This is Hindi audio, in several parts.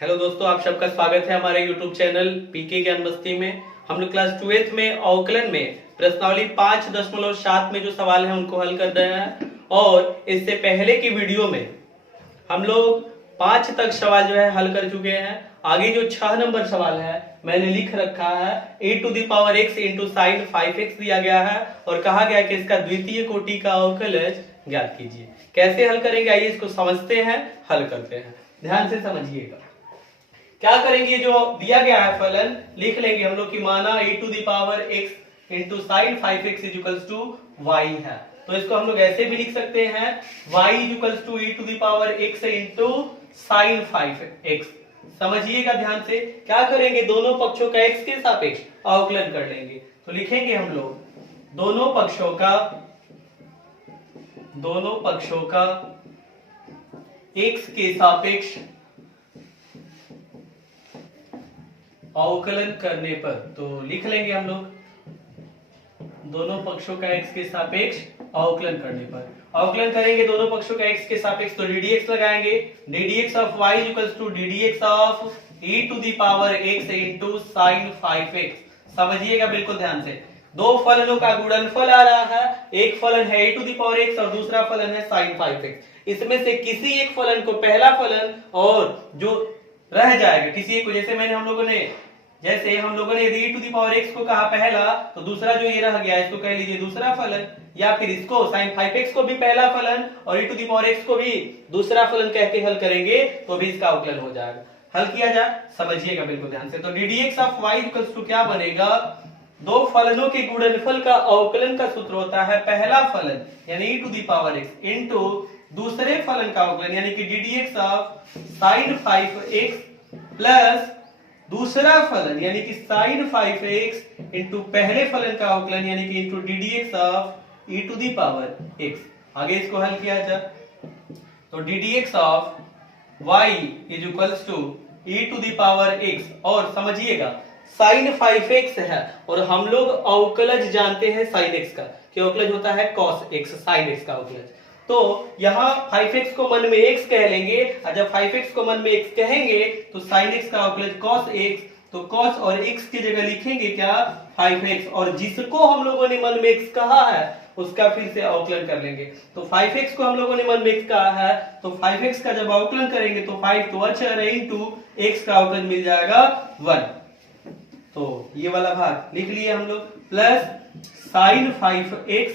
हेलो दोस्तों, आप सबका स्वागत है हमारे यूट्यूब चैनल पीके ज्ञान मस्ती में। हम लोग क्लास 12th में अवकलन में प्रश्नावली 5.7 में जो सवाल है उनको हल कर रहे हैं। और इससे पहले की वीडियो में हम लोग 5 तक सवाल जो है हल कर चुके हैं। आगे जो 6 नंबर सवाल है मैंने लिख रखा है e⁻x इंटू साइन 5x दिया गया है और कहा गया कि इसका द्वितीय कोटि का अवकलज ज्ञात कीजिए। कैसे हल करेंगे, आइए इसको समझते हैं, हल करते हैं। ध्यान से समझिएगा। क्या करेंगे, जो दिया गया है फलन लिख लेंगे हम लोग की माना e⁻x into sine 5x equals to y है। तो इसको हम लोग ऐसे भी लिख सकते हैं y equals to e⁻x into sine 5x। समझिएगा ध्यान से। क्या करेंगे, दोनों पक्षों का x के सापेक्ष अवकलन कर लेंगे। तो लिखेंगे हम लोग दोनों पक्षों का x के सापेक्ष अवकलन करने पर, तो लिख लेंगे हम लोग दोनों पक्षों का x के सापेक्ष अवकलन करने पर। अवकलन करेंगे दोनों पक्षों का x के सापेक्ष, तो ddx लगाएंगे। ddx of y equals to ddx of e⁻x into sine 5x। समझिएगा बिल्कुल ध्यान से। दो फलनों का गुणनफल आ रहा है, एक फलन है e⁻x और दूसरा फलन है साइन 5x। इसमें से किसी एक फलन को पहला फलन और जो रह जाएगा किसी एक को, जैसे हम लोगों ने यदि e⁻x को कहा पहला, तो दूसरा जो ये रह गया इसको कह लीजिए दूसरा फलन, या फिर इसको sin 5x को भी पहला फलन और e⁻x को भी दूसरा फलन कह के हल करेंगे तो भी इसका अवकलन हो जाएगा। हल किया जाए, समझिएगा बिल्कुल ध्यान से। तो ddx of y equals to क्या बनेगा, दो फलनों के गुणनफल का अवकलन का सूत्र होता है पहला फलन यानी e⁻x इंटू दूसरे फलन का अवकलन यानी कि ddx of sin 5x plus दूसरा फलन यानी कि sin 5x इंटू पहले फलन का अवकलन यानी कि इंटू ddx ऑफ e⁻x। आगे इसको हल किया जाए तो ddx of y is equals to e⁻x, और समझिएगा sin 5x है और हम लोग अवकलज जानते हैं sin x का, कि अवकलज होता है cos x, sin x का अवकलज। तो यहाँ 5x को मन में x कह लेंगे, और जब 5x को मन में x कहेंगे तो sin x का अवकलज cos x, तो cos और x की जगह लिखेंगे क्या 5x, और जिसको हम लोगों ने मन में x कहा है उसका फिर से अवकलन कर लेंगे। तो 5x को हम लोगों ने मन में x कहा है तो 5x का जब अवकलन करेंगे तो 5 तो अच्छा रहे इंटू x का अवकलन मिल जाएगा 1। तो ये वाला भाग लिख लिए हम लोग, plus sin 5x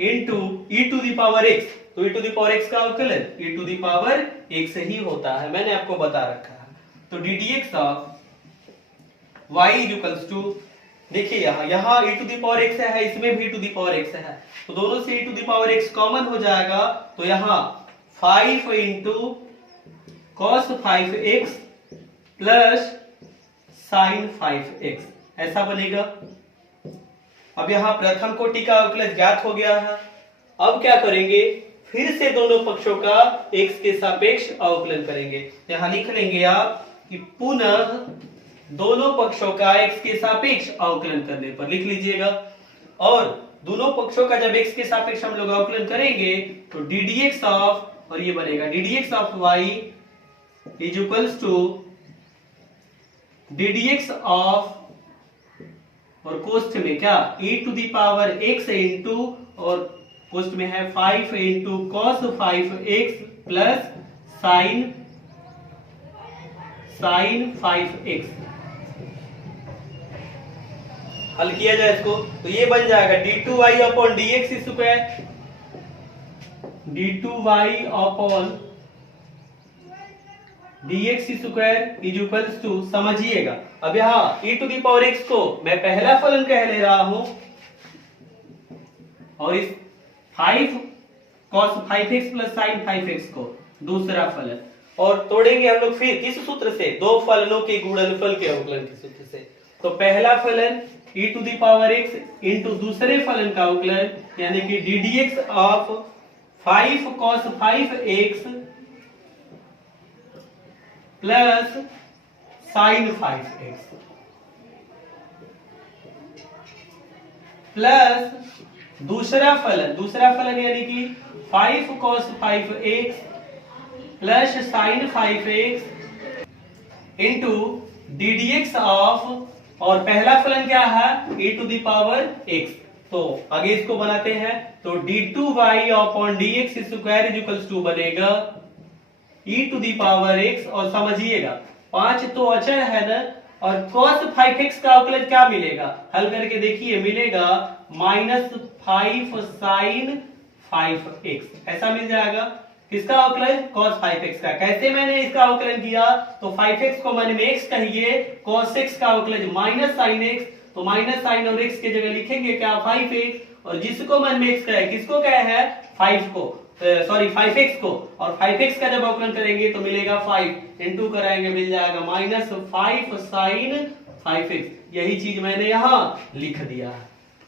into e⁻x, तो e⁻x का अवकलन e⁻x ही होता है, मैंने आपको बता रखा है। तो ddx of y equals to, देखिए यहाँ e⁻x है, इसमें भी e⁻x है, तो दोनों से e⁻x कॉमन हो जाएगा, तो यहाँ 5 into cos 5x plus sin 5x ऐसा बनेगा। अब यहाँ प्रथम कोटि का अवकलज ज्ञात हो गया है। अब क्या करेंगे, फिर से दोनों पक्षों का x के सापेक्ष अवकलन करेंगे। यहाँ लिख लेंगे आप कि पुनः दोनों पक्षों का x के सापेक्ष अवकलन करने पर, लिख लीजिएगा। और दोनों पक्षों का जब x के सापेक्ष हम लोग अवकलन करेंगे तो ddx ऑफ, और ये बनेगा ddx of y is equals to ddx of, और कोष्ठ में क्या e⁻x इंटू, और कोष्ठ में है 5 into cos 5x plus sin 5x। हल किया जाए इसको तो ये बन जाएगा d2y upon dx square, d2y upon dx square is equals to, समझिएगा अब यहाँ e⁻x को मैं पहला फलन कह ले रहा हूं और इस 5 cos 5x plus sin 5x को दूसरा फलन, और तोड़ेंगे हम लोग फिर किस सूत्र से, दो फलनों के गुणनफल के अवकलन के सूत्र से। तो पहला फलन e⁻x इंटू दूसरे फलन का अवकलन यानी कि ddx of 5 cos 5x plus sin 5x plus दूसरा फलन यानी कि 5 cos 5x plus sin 5x into d d x of, और पहला फलन क्या है e to the power x। तो आगे इसको बनाते हैं, तो d2y upon dx square is equals to बनेगा e to the power x, और समझिएगा 5 तो अचर है ना, और cos 5x का अवकलन क्या मिलेगा, हल करके देखिए, मिलेगा -5 sin 5x, ऐसा मिल जाएगा। किसका अवकलन, cos 5x का। कैसे मैंने इसका अवकलन किया, तो 5x को मन में x कहिए, cos x का अवकलन माइनस sin x, तो माइनस sin और x की जगह लिखेंगे क्या 5x, और जिसको मन में x कहे, किसको कहे है 5 को, सॉरी 5x को, और 5x का जब अवकलन करेंगे तो मिलेगा 5 इंटू कराएंगे, मिल जाएगा -5 sin 5x। यही चीज मैंने यहाँ लिख दिया है।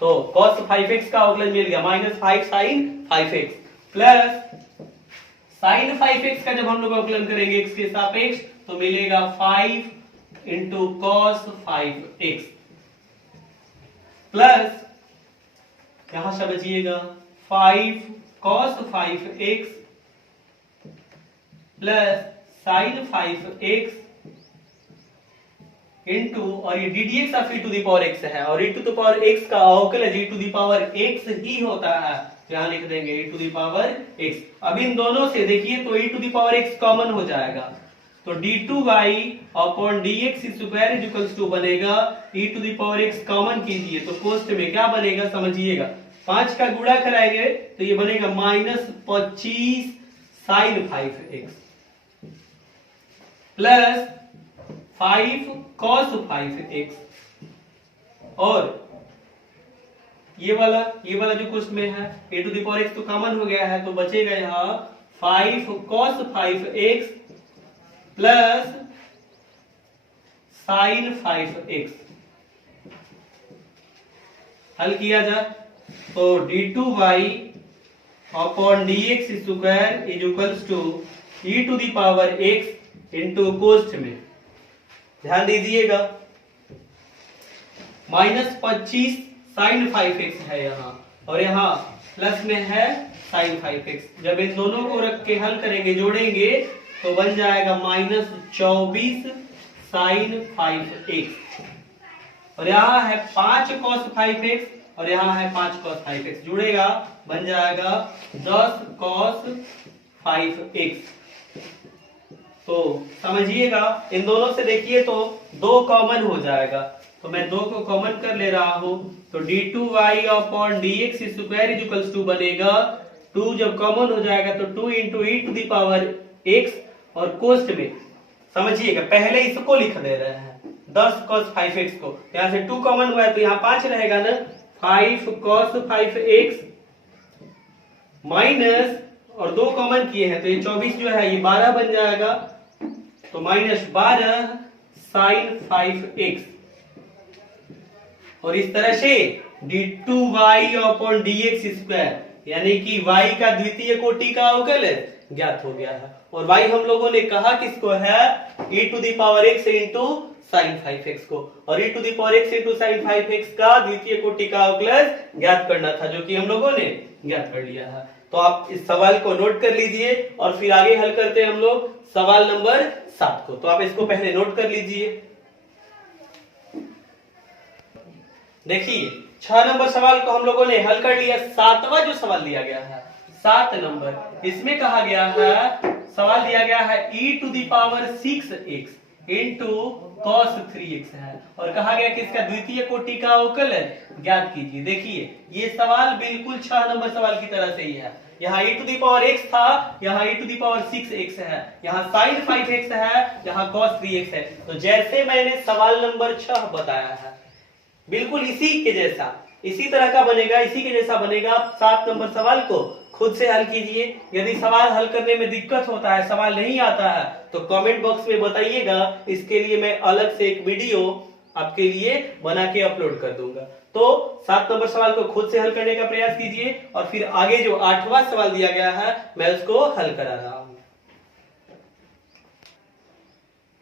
तो cos 5x का अवकलन मिल गया -5 sin 5x, plus sin 5x का जब हम लोग अवकलन करेंगे x के सापेक्ष तो मिलेगा 5 इंटू cos 5x, प्लस यहां समझिएगा 5 cos 5x plus sin 5x into, और ये d d x of e to the power x है, और e to the power x का अवकलन e to the power x ही होता है, यहां लिख देंगे e to the power x। अब इन दोनों से देखिए तो e to the power x common हो जाएगा, तो d2y upon dx square is equals to बनेगा e to the power x, common कीजिए तो कोष्ठ में क्या बनेगा समझिएगा, 5 का गुणा कराएंगे तो ये बनेगा -25 sin 5x plus 5 cos 5x, और ये वाला जो क्वेश्चन में है e to the power x तो कॉमन हो गया है, तो बचेगा यहाँ 5 cos 5x plus sin 5x। हल किया जाए तो d2y upon dx square is equals to e to the power x into कोष्ठ में, ध्यान दीजिएगा -25 sin 5x है यहाँ, और यहाँ प्लस में है sin 5x। जब इन दोनों को रख के हल करेंगे, जोड़ेंगे तो बन जाएगा -24 sin 5x, और यहाँ है 5 cos 5x, और यहाँ है 5 cos 5x, जुड़ेगा बन जाएगा 10 cos 5x। तो समझिएगा इन दोनों से देखिए तो 2 कॉमन हो जाएगा, तो मैं 2 को कॉमन कर ले रहा हूं, तो d2y upon dx square is equals to बनेगा 2, जब कॉमन हो जाएगा तो 2 into e to the power x, और कोष्ठ में समझिएगा पहले इसको लिख दे रहे हैं 10 cos 5x को, यहां से 2 कॉमन हुआ है तो यहाँ 5 रहेगा ना, 5 cos 5x माइनस, और 2 कॉमन किए हैं तो ये 24 जो है ये 12 बन जाएगा, तो -12 sin 5x, और इस तरह से d2y अपॉन dx स्क्वायर, यानी कि y का द्वितीय कोटि का अवकलन ज्ञात हो गया है, और y हम लोगों ने कहा किसको है e to the power x into sin 5x को, और e to the power x into sin 5x का द्वितीय कोटि का अवकलन ज्ञात करना था, जो कि हम लोगों ने ज्ञात कर लिया है। तो आप इस सवाल को नोट कर लीजिए, और फिर आगे हल करते हैं हम लोग सवाल नंबर 7 को, तो आप इसको पहले नोट कर लीजिए। देखिए 6 नंबर सवाल को हम लोगों ने हल कर लिया। 7वां जो सवाल दिया गया है 7 नंबर, इसमें कहा गया है, सवाल दिया गया है e to the power 6x into cos 3x है, और कहा गया कि इसका द्वितीय कोटि का अवकलन ज्ञात कीजिए। देखिए ये सवाल बिल्कुल 6 नंबर सवाल की तरह से ही है, यहाँ e to the power x था, यहाँ e to the power 6x है, यहाँ sin 5x है, यहाँ cos 3x है, तो जैसे मैंने सवाल नंबर 6 बताया है बिल्कुल इसी के जैसा, इसी तरह का बनेगा, इसी के जैसा बनेगा। 7 नंबर सवाल को खुद से हल कीजिए। यदि सवाल हल करने में दिक्कत होता है, सवाल नहीं आता है, तो कमेंट बॉक्स में बताइएगा, इसके लिए मैं अलग से एक वीडियो आपके लिए बना के अपलोड कर दूंगा। तो 7 नंबर सवाल को खुद से हल करने का प्रयास कीजिए, और फिर आगे जो 8वां सवाल दिया गया है मैं उसको हल करा रहा हूं।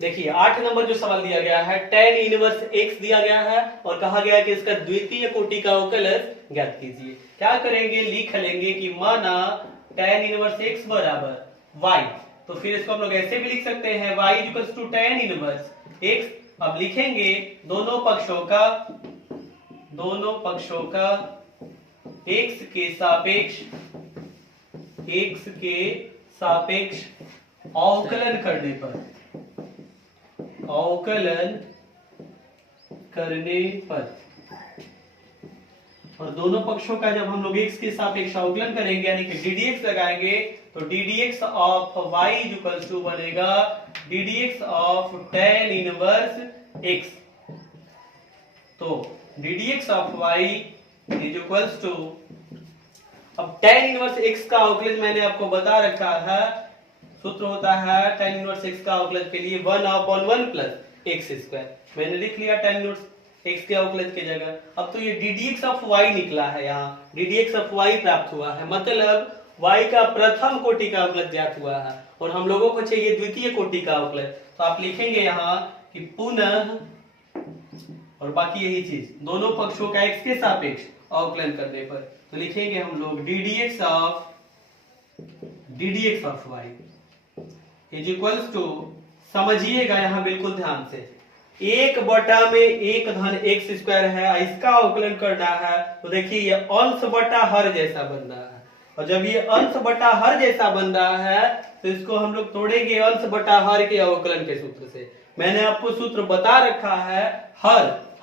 देखिए 8 नंबर जो सवाल दिया गया है tan इनवर्स x दिया गया है, और कहा गया कि इसका द्वितीय कोटि का अवकलन ज्ञात कीजिए। क्या करेंगे, लिख लेंगे कि माना tan इनवर्स x बराबर y, तो फिर इसको हम लोग ऐसे भी लिख सकते हैं y equals to tan inverse x। अब लिखेंगे दोनों पक्षों का x के सापेक्ष अवकलन करने पर और दोनों पक्षों का जब हम लोग x के सापेक्ष अवकलन करेंगे यानी कि ddx लगाएंगे तो ddx of y equals to बनेगा ddx of tan inverse x। तो ddx of y is equals to, अब tan इनवर्स x का अवकलन मैंने आपको बता रखा है, सूत्र होता है tan इनवर्स x का अवकलन के लिए 1/1 प्लस x स्क्वायर। मैंने लिख लिया tan इनवर्स x के अवकलन की जगह। अब तो ये ddx ऑफ y निकला है, यहाँ ddx ऑफ y प्राप्त हुआ है, मतलब y का प्रथम कोटि का अवकलन ज्ञात हुआ है और हम लोगों को चाहिए द्वितीय कोटि का अवकलन। तो आप लिखेंगे यहाँ कि पुनः, और बाकी यही चीज दोनों पक्षों का x के सापेक्ष अवकलन करने पर, तो लिखेंगे हम लोग ddx of y is equals to, समझिएगा यहाँ बिल्कुल ध्यान से, 1/1 धन x स्क्वायर है, इसका अवकलन करना है तो देखिए ये अंश बटा हर जैसा बन रहा है, और जब ये अंश बटा हर जैसा बन रहा है तो इसको हम लोग तोड़ेंगे अंश बटा हर के अवकलन के सूत्र से। मैंने आपको सूत्र बता रखा है,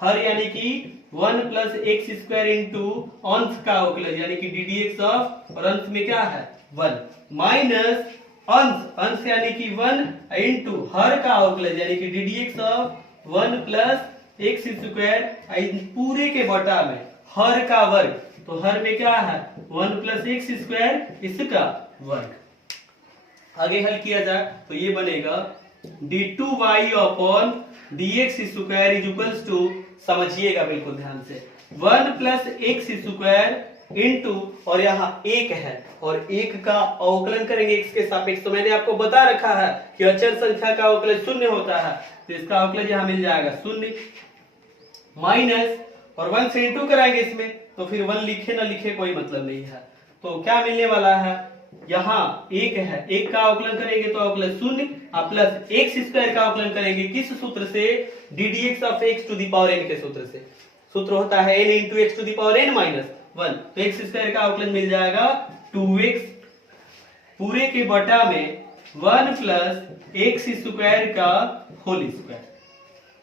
हर यानी कि 1 प्लस एक्स स्क्वायर इंटू अंश का अवकलन यानी कि ddx ऑफ, और अंश में क्या है 1 माइनस अंश यानी कि 1 इंटू हर का अवकलन यानी कि ddx of 1 plus X square पूरे के बटा में हर का वर्ग, तो हर में क्या है 1 प्लस एक्स स्क्वायर इसका वर्ग। आगे हल किया जाए तो ये बनेगा d2y upon dx square is equals to, समझिएगा बिल्कुल ध्यान से, 1 प्लस एक्स स्क्वायर इंटू, और यहाँ 1 है और 1 का अवकलन करेंगे x के सापेक्ष। तो मैंने आपको बता रखा है कि अचर संख्या का अवकलन शून्य होता है, तो इसका अवकलन यहाँ मिल जाएगा 0 माइनस, और 1 से इंटू कराएंगे इसमें, तो फिर 1 लिखे ना लिखे कोई मतलब नहीं है। तो क्या मिलने वाला है, यहाँ 1 है, 1 का अवकलन करेंगे तो अवकलन 0, प्लस एक्स स्क्वायर का अवकलन करेंगे किस सूत्र से, ddx of x to the power n के सूत्र से। सूत्र होता है n into x to the power n minus 1, तो एक्स स्क्वायर का अवकलन मिल जाएगा 2x पूरे के बटा में 1 प्लस एक्स स्क्वायर का होल स्क्वायर।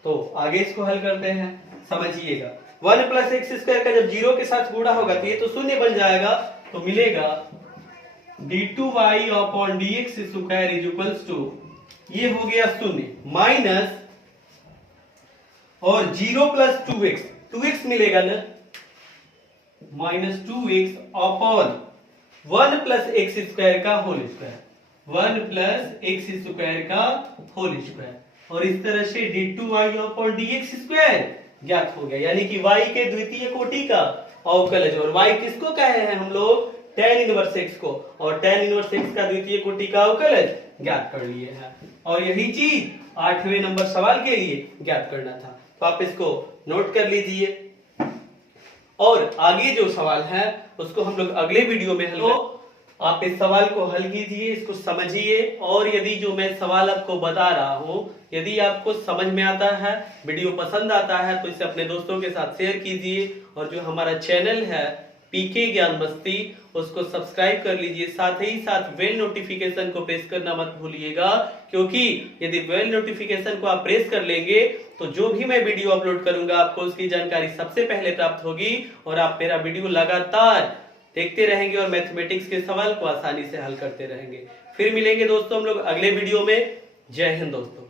तो आगे इसको हल करते हैं, समझिएगा 1 प्लस एक्स स्क्वायर का जब 0 के साथ गुणा होगा तो ये तो 0 बन जाएगा, तो मिलेगा d2y upon dx square is equals to, ये हो गया 0 माइनस, और 0 प्लस 2x मिलेगा ना, minus 2x upon 1 plus X square का whole square, 1 plus X square का होल स्क्वायर, और इस तरह से d2y अपॉन dx स्क्वायर ज्ञात हो गया, यानी कि y के द्वितीय कोटि का अवकलज, और y किसको कहे हैं हम लोग, tan इनवर्स x को, और tan इनवर्स x का द्वितीय कोटि का अवकलज ज्ञात कर लिए हैं। और यही चीज 8वें नंबर सवाल के लिए ज्ञात करना था, तो आप इसको नोट कर लीजिए, और आगे जो सवाल है उसको हम लोग अगले वीडियो में हल करेंगे। आप इस सवाल को हल कीजिए, इसको समझिए, और यदि जो मैं सवाल आपको बता रहा हूं यदि आपको समझ में आता है, वीडियो पसंद आता है तो इसे अपने दोस्तों के साथ शेयर कीजिए, और जो हमारा चैनल है पीके ज्ञान मस्ती उसको सब्सक्राइब कर लीजिए, साथ ही साथ बेल नोटिफिकेशन को प्रेस करना मत भूलिएगा, क्योंकि यदि बेल नोटिफिकेशन को आप प्रेस कर लेंगे तो जो भी मैं वीडियो अपलोड करूंगा आपको उसकी जानकारी सबसे पहले प्राप्त होगी, और आप मेरा वीडियो लगातार देखते रहेंगे और मैथमेटिक्स के सवाल को आसानी से हल करते रहेंगे। फिर मिलेंगे दोस्तों हम लोग अगले वीडियो में। जय हिंद दोस्तों।